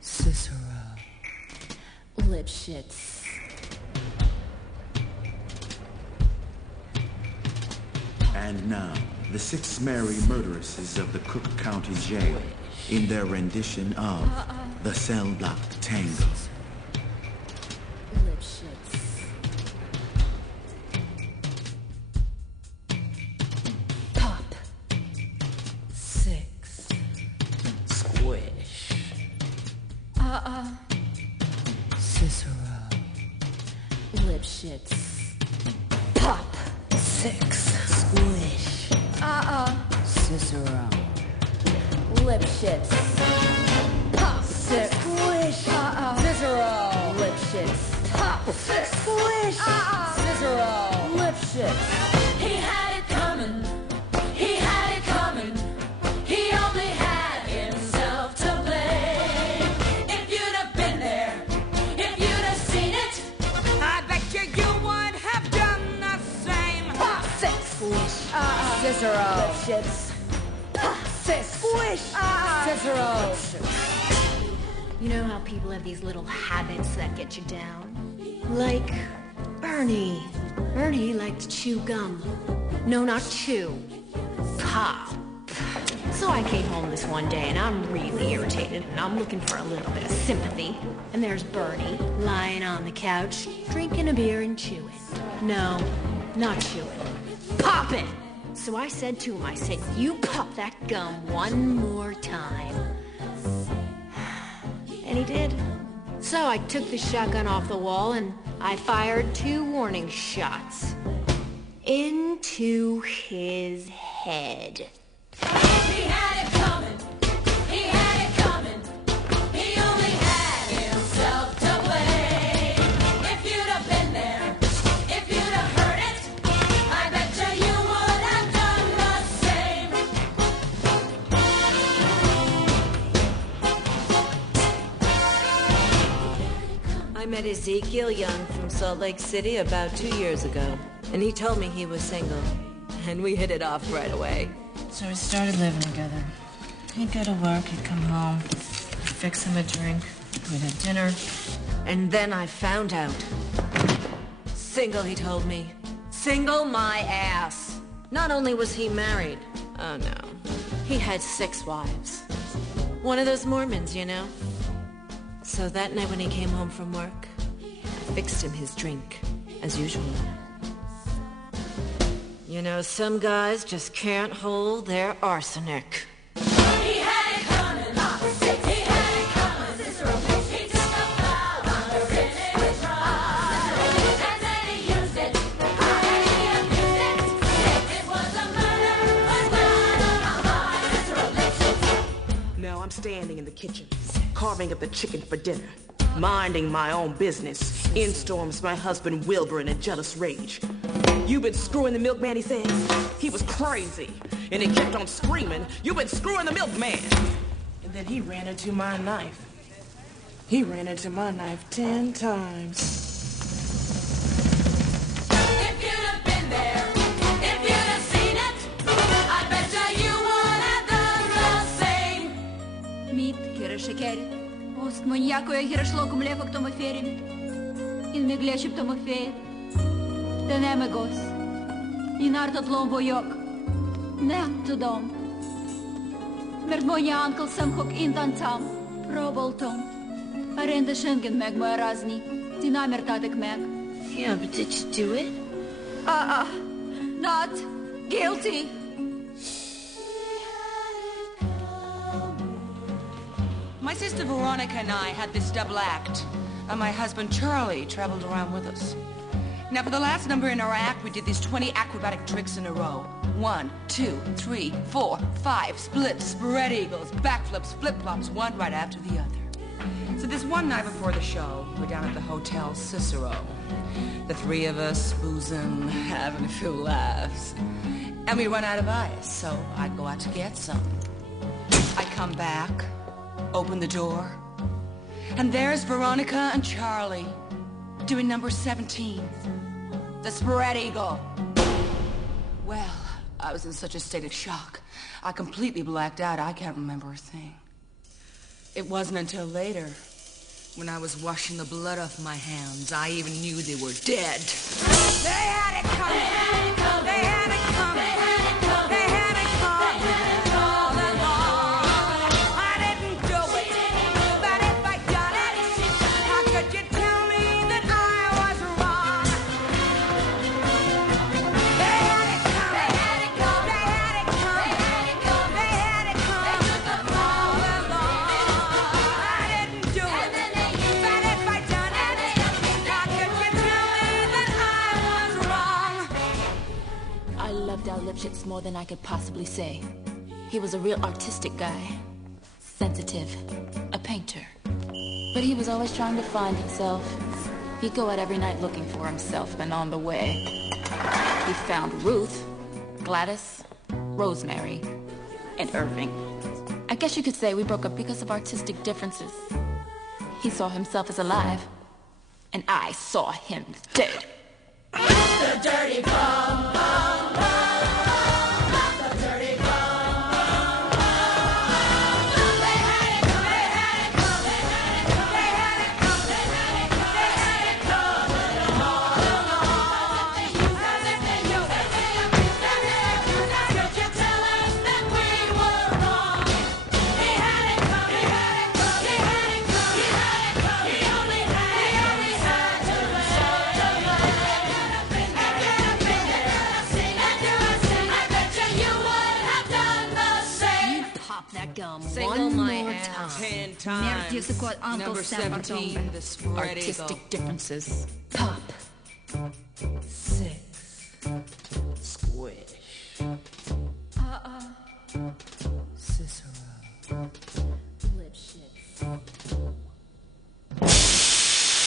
Cicero. Lipschitz. And now, the 6 merry murderesses of the Cook County Jail in their rendition of the Cell Block Tango. Lipschitz. Pop. 6. Squish. Cicero. Lipschitz. Pop. 6. Squish. Cicero. Lipschitz. Pop. 6. Squish. Cicero. Lipschitz. Pop. 6. Squish. Cicero. Lipschitz. He had it coming. He had it coming. He only had himself to blame. If you'd have been there, if you'd have seen it, I bet you would have done the same. Pop. 6. Squish. Cicero. Lipschitz. Pop. 6. Squish. Cicero. You know how people have these little habits that get you down? Like Bernie. Bernie liked to chew gum. No, not chew. Pop. So I came home this one day and I'm really irritated and I'm looking for a little bit of sympathy. And there's Bernie lying on the couch, drinking a beer and chewing. No, not chewing. Popping! So I said to him, I said, you pop that gum one more time. And he did. So I took the shotgun off the wall and I fired 2 warning shots. Into his head. He had it coming. He had it coming. He only had himself to blame. If you'd have been there, if you'd have heard it, I bet you would have done the same. I met Ezekiel Young from Salt Lake City about 2 years ago, and he told me he was single, and we hit it off right away. So we started living together. He'd go to work, he'd come home, I'd fix him a drink, we'd have dinner. And then I found out. Single, he told me. Single my ass. Not only was he married, oh no, he had 6 wives. One of those Mormons, you know. So that night when he came home from work, I fixed him his drink, as usual. You know, some guys just can't hold their arsenic. He had it coming. He had it coming. Cicero. He took a bow under Renee trial. And then he used it. And he abused it. It was a murder. Cicero. Now I'm standing in the kitchen, carving up the chicken for dinner, minding my own business. In storms my husband Wilbur in a jealous rage. You've been screwing the milkman, he says. He was crazy. And he kept on screaming, you've been screwing the milkman. And then he ran into my knife. He ran into my knife 10 times. If you'd have been there, if you'd have seen it, I bet you would have done the same. Мід, кире шекері, ост моньяко, я гіре шлоку млеко к тому ферім. Ін ми глече в тому феє. Teneme gos. Inartot lombo yok. Net to dom. Mermonia uncle sam hok intan tam. Roboltom. Arende schengen meg moja razni. Dinamer tatek meg. Yeah, but did you do it? Not guilty. My sister Veronica and I had this double act, and my husband Charlie traveled around with us. Now, for the last number in our act, we did these 20 acrobatic tricks in a row. 1, 2, 3, 4, 5, splits, spread eagles, backflips, flip-flops, one right after the other. So this one night before the show, we're down at the Hotel Cicero. The 3 of us boozing, having a few laughs. And we run out of ice, so I go out to get some. I come back, open the door, and there's Veronica and Charlie doing number 17. The spread eagle. Well, I was in such a state of shock. I completely blacked out. I can't remember a thing. It wasn't until later, when I was washing the blood off my hands, I even knew they were dead. They had it coming! They had it coming! They had it coming! They had it coming! They had it coming all along. I didn't do it, but if I'd done it, how could you tell me that I was wrong? They had it coming! They had it coming! They had it coming! They had it coming! They had it coming all along. I didn't do it, but if I'd done it, how could you tell me that I was wrong? I loved Al Lipschitz more than I could possibly say. He was a real artistic guy. Sensitive. A painter. But he was always trying to find himself. He'd go out every night looking for himself, and on the way, he found Ruth, Gladys, Rosemary, and Irving. I guess you could say we broke up because of artistic differences. He saw himself as alive, and I saw him dead. The dirty bomb, bomb, bomb, the dirty bomb, bomb, bomb. They had it coming, they had it coming, they had it coming, they had it coming, they had it coming all along. You guys, you could you tell us that we were wrong? He had it coming, he had it coming, he had it coming, he had it coming. He only had to Pop that gum Single one my more ass. time. 10 times. Mercy Uncle Number Sam 17, the spread eagle. Artistic differences. Pop. 6. Squish. Cicero.